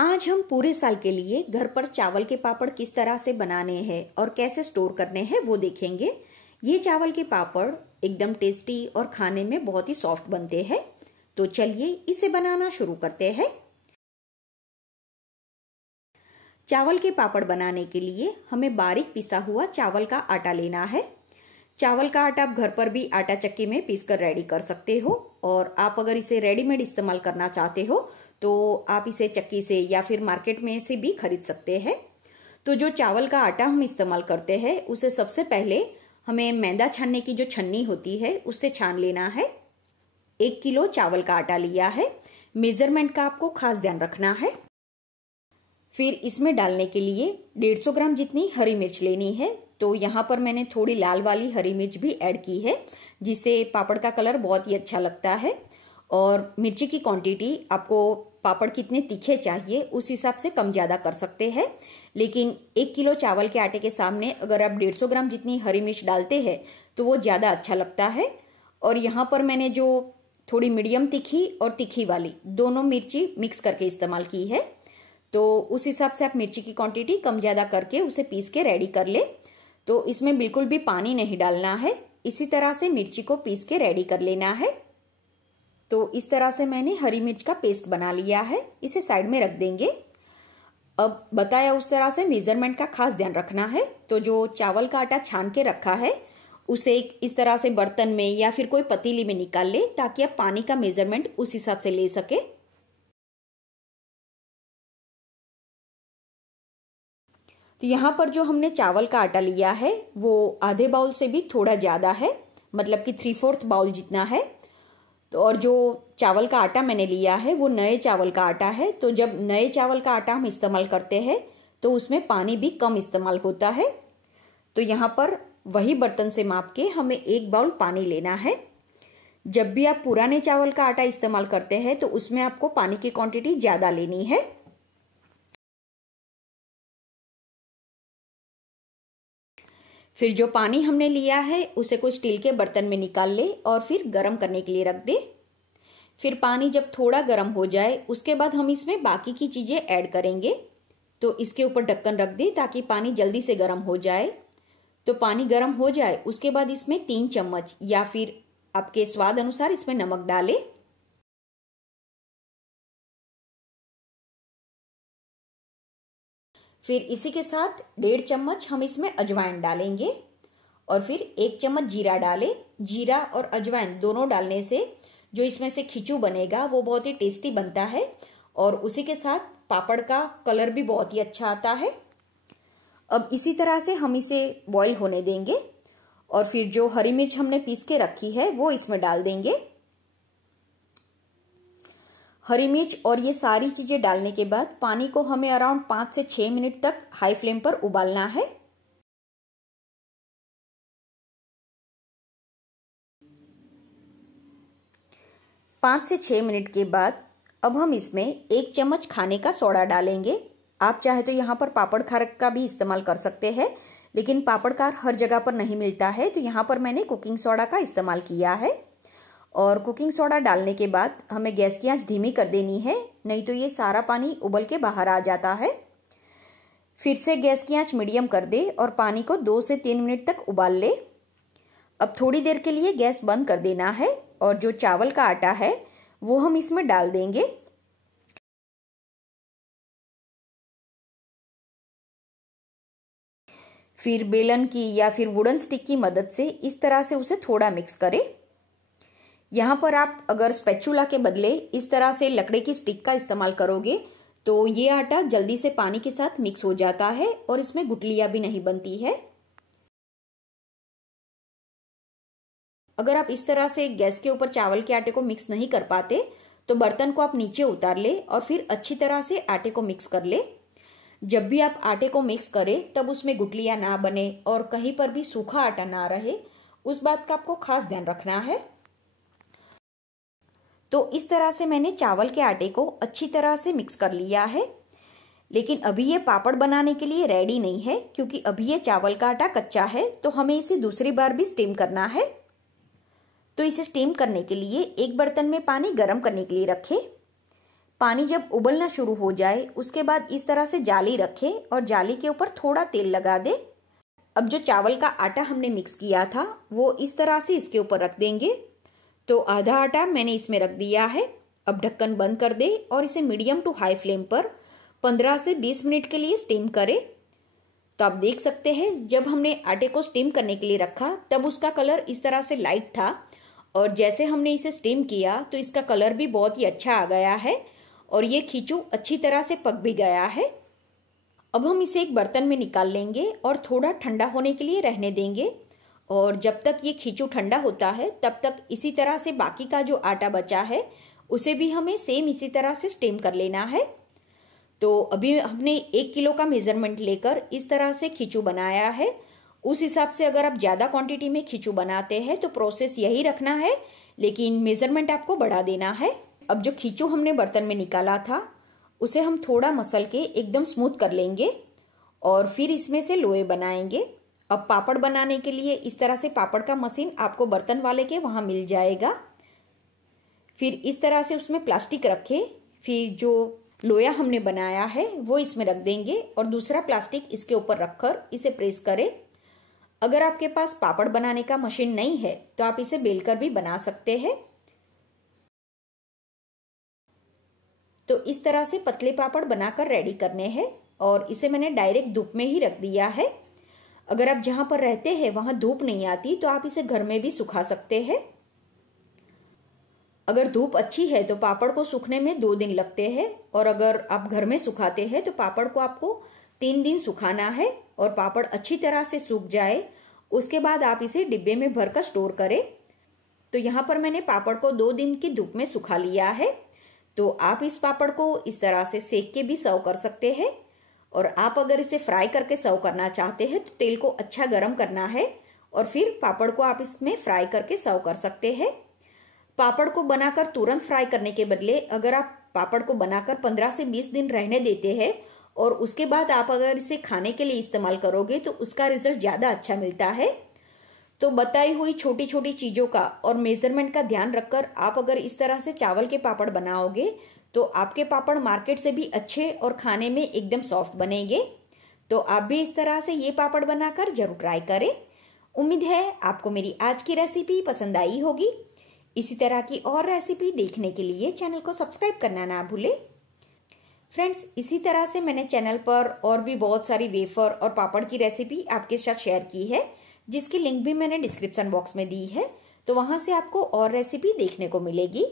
आज हम पूरे साल के लिए घर पर चावल के पापड़ किस तरह से बनाने हैं और कैसे स्टोर करने हैं वो देखेंगे। ये चावल के पापड़ एकदम टेस्टी और खाने में बहुत ही सॉफ्ट बनते हैं। तो चलिए इसे बनाना शुरू करते हैं। चावल के पापड़ बनाने के लिए हमें बारीक पिसा हुआ चावल का आटा लेना है। चावल का आटा आप घर पर भी आटा चक्की में पीसकर रेडी कर सकते हो, और आप अगर इसे रेडीमेड इस्तेमाल करना चाहते हो तो आप इसे चक्की से या फिर मार्केट में से भी खरीद सकते हैं। तो जो चावल का आटा हम इस्तेमाल करते हैं उसे सबसे पहले हमें मैदा छानने की जो छन्नी होती है उससे छान लेना है। 1 किलो चावल का आटा लिया है। मेजरमेंट का आपको खास ध्यान रखना है। फिर इसमें डालने के लिए 150 ग्राम जितनी हरी मिर्च लेनी है। तो यहाँ पर मैंने थोड़ी लाल वाली हरी मिर्च भी ऐड की है, जिससे पापड़ का कलर बहुत ही अच्छा लगता है। और मिर्ची की क्वांटिटी आपको पापड़ कितने तीखे चाहिए उस हिसाब से कम ज्यादा कर सकते हैं, लेकिन 1 किलो चावल के आटे के सामने अगर आप 150 ग्राम जितनी हरी मिर्च डालते हैं तो वो ज्यादा अच्छा लगता है। और यहाँ पर मैंने जो थोड़ी मीडियम तीखी और तीखी वाली दोनों मिर्ची मिक्स करके इस्तेमाल की है। तो उस हिसाब से आप मिर्ची की क्वांटिटी कम ज्यादा करके उसे पीस के रेडी कर ले। तो इसमें बिल्कुल भी पानी नहीं डालना है, इसी तरह से मिर्ची को पीस के रेडी कर लेना है। तो इस तरह से मैंने हरी मिर्च का पेस्ट बना लिया है, इसे साइड में रख देंगे। अब बताया उस तरह से मेजरमेंट का खास ध्यान रखना है। तो जो चावल का आटा छान के रखा है उसे इस तरह से बर्तन में या फिर कोई पतीली में निकाल ले, ताकि आप पानी का मेजरमेंट उस हिसाब से ले सके। तो यहाँ पर जो हमने चावल का आटा लिया है वो आधे बाउल से भी थोड़ा ज्यादा है, मतलब कि 3/4 बाउल जितना है। तो और जो चावल का आटा मैंने लिया है वो नए चावल का आटा है। तो जब नए चावल का आटा हम इस्तेमाल करते हैं तो उसमें पानी भी कम इस्तेमाल होता है। तो यहाँ पर वही बर्तन से माप के हमें 1 बाउल पानी लेना है। जब भी आप पुराने चावल का आटा इस्तेमाल करते हैं तो उसमें आपको पानी की क्वांटिटी ज्यादा लेनी है। फिर जो पानी हमने लिया है उसे कोई स्टील के बर्तन में निकाल ले और फिर गर्म करने के लिए रख दे। फिर पानी जब थोड़ा गर्म हो जाए उसके बाद हम इसमें बाकी की चीजें ऐड करेंगे। तो इसके ऊपर ढक्कन रख दे ताकि पानी जल्दी से गर्म हो जाए। तो पानी गर्म हो जाए उसके बाद इसमें 3 चम्मच या फिर आपके स्वाद अनुसार इसमें नमक डालें। फिर इसी के साथ 1.5 चम्मच हम इसमें अजवाइन डालेंगे, और फिर 1 चम्मच जीरा डालें। जीरा और अजवाइन दोनों डालने से जो इसमें से खिचू बनेगा वो बहुत ही टेस्टी बनता है, और उसी के साथ पापड़ का कलर भी बहुत ही अच्छा आता है। अब इसी तरह से हम इसे बॉईल होने देंगे, और फिर जो हरी मिर्च हमने पीस के रखी है वो इसमें डाल देंगे। हरी मिर्च और ये सारी चीजें डालने के बाद पानी को हमें अराउंड 5 से 6 मिनट तक हाई फ्लेम पर उबालना है। पाँच से 6 मिनट के बाद अब हम इसमें 1 चम्मच खाने का सोडा डालेंगे। आप चाहे तो यहाँ पर पापड़ खार का भी इस्तेमाल कर सकते हैं, लेकिन पापड़ खार हर जगह पर नहीं मिलता है, तो यहाँ पर मैंने कुकिंग सोडा का इस्तेमाल किया है। और कुकिंग सोडा डालने के बाद हमें गैस की आंच धीमी कर देनी है, नहीं तो ये सारा पानी उबल के बाहर आ जाता है। फिर से गैस की आंच मीडियम कर दे और पानी को 2 से 3 मिनट तक उबाल ले। अब थोड़ी देर के लिए गैस बंद कर देना है, और जो चावल का आटा है वो हम इसमें डाल देंगे। फिर बेलन की या फिर वुडन स्टिक की मदद से इस तरह से उसे थोड़ा मिक्स करें। यहाँ पर आप अगर स्पैचुला के बदले इस तरह से लकड़े की स्टिक का इस्तेमाल करोगे तो ये आटा जल्दी से पानी के साथ मिक्स हो जाता है और इसमें गुठलियां भी नहीं बनती है। अगर आप इस तरह से गैस के ऊपर चावल के आटे को मिक्स नहीं कर पाते तो बर्तन को आप नीचे उतार ले और फिर अच्छी तरह से आटे को मिक्स कर ले। जब भी आप आटे को मिक्स करें तब उसमें गुठलियां ना बने और कहीं पर भी सूखा आटा ना रहे, उस बात का आपको खास ध्यान रखना है। तो इस तरह से मैंने चावल के आटे को अच्छी तरह से मिक्स कर लिया है, लेकिन अभी ये पापड़ बनाने के लिए रेडी नहीं है, क्योंकि अभी ये चावल का आटा कच्चा है, तो हमें इसे दूसरी बार भी स्टीम करना है। तो इसे स्टीम करने के लिए एक बर्तन में पानी गर्म करने के लिए रखें। पानी जब उबलना शुरू हो जाए उसके बाद इस तरह से जाली रखें और जाली के ऊपर थोड़ा तेल लगा दे। अब जो चावल का आटा हमने मिक्स किया था वो इस तरह से इसके ऊपर रख देंगे। तो आधा आटा मैंने इसमें रख दिया है। अब ढक्कन बंद कर दे और इसे मीडियम टू हाई फ्लेम पर 15 से 20 मिनट के लिए स्टीम करें। तो आप देख सकते हैं जब हमने आटे को स्टीम करने के लिए रखा तब उसका कलर इस तरह से लाइट था और जैसे हमने इसे स्टीम किया तो इसका कलर भी बहुत ही अच्छा आ गया है और ये खींचू अच्छी तरह से पक भी गया है। अब हम इसे एक बर्तन में निकाल लेंगे और थोड़ा ठंडा होने के लिए रहने देंगे और जब तक ये खींचू ठंडा होता है तब तक इसी तरह से बाकी का जो आटा बचा है उसे भी हमें सेम इसी तरह से स्टीम कर लेना है। तो अभी हमने 1 किलो का मेजरमेंट लेकर इस तरह से खींचू बनाया है। उस हिसाब से अगर आप ज़्यादा क्वांटिटी में खींचू बनाते हैं तो प्रोसेस यही रखना है, लेकिन मेजरमेंट आपको बढ़ा देना है। अब जो खींचू हमने बर्तन में निकाला था उसे हम थोड़ा मसल के एकदम स्मूथ कर लेंगे और फिर इसमें से लोए बनाएंगे। अब पापड़ बनाने के लिए इस तरह से पापड़ का मशीन आपको बर्तन वाले के वहाँ मिल जाएगा। फिर इस तरह से उसमें प्लास्टिक रखे, फिर जो लोया हमने बनाया है वो इसमें रख देंगे और दूसरा प्लास्टिक इसके ऊपर रखकर इसे प्रेस करें। अगर आपके पास पापड़ बनाने का मशीन नहीं है तो आप इसे बेलकर भी बना सकते हैं। तो इस तरह से पतले पापड़ बनाकर रेडी करने हैं और इसे मैंने डायरेक्ट धूप में ही रख दिया है। अगर आप जहां पर रहते हैं वहां धूप नहीं आती तो आप इसे घर में भी सुखा सकते हैं। अगर धूप अच्छी है तो पापड़ को सूखने में 2 दिन लगते हैं और अगर आप घर में सुखाते हैं तो पापड़ को आपको 3 दिन सुखाना है और पापड़ अच्छी तरह से सूख जाए उसके बाद आप इसे डिब्बे में भरकर स्टोर करें। तो यहाँ पर मैंने पापड़ को 2 दिन की धूप में सुखा लिया है। तो आप इस पापड़ को इस तरह से सेक के भी सर्व कर सकते हैं और आप अगर इसे फ्राई करके सर्व करना चाहते हैं तो तेल को अच्छा गर्म करना है और फिर पापड़ को आप इसमें फ्राई करके सर्व कर सकते हैं। पापड़ को बनाकर तुरंत फ्राई करने के बदले अगर आप पापड़ को बनाकर 15 से 20 दिन रहने देते हैं और उसके बाद आप अगर इसे खाने के लिए इस्तेमाल करोगे तो उसका रिजल्ट ज़्यादा अच्छा मिलता है। तो बताई हुई छोटी छोटी चीज़ों का और मेजरमेंट का ध्यान रखकर आप अगर इस तरह से चावल के पापड़ बनाओगे तो आपके पापड़ मार्केट से भी अच्छे और खाने में एकदम सॉफ्ट बनेंगे। तो आप भी इस तरह से ये पापड़ बनाकर जरूर ट्राई करें। उम्मीद है आपको मेरी आज की रेसिपी पसंद आई होगी। इसी तरह की और रेसिपी देखने के लिए चैनल को सब्सक्राइब करना ना भूलें। फ्रेंड्स, इसी तरह से मैंने चैनल पर और भी बहुत सारी वेफर और पापड़ की रेसिपी आपके साथ शेयर की है, जिसकी लिंक भी मैंने डिस्क्रिप्शन बॉक्स में दी है, तो वहां से आपको और रेसिपी देखने को मिलेगी।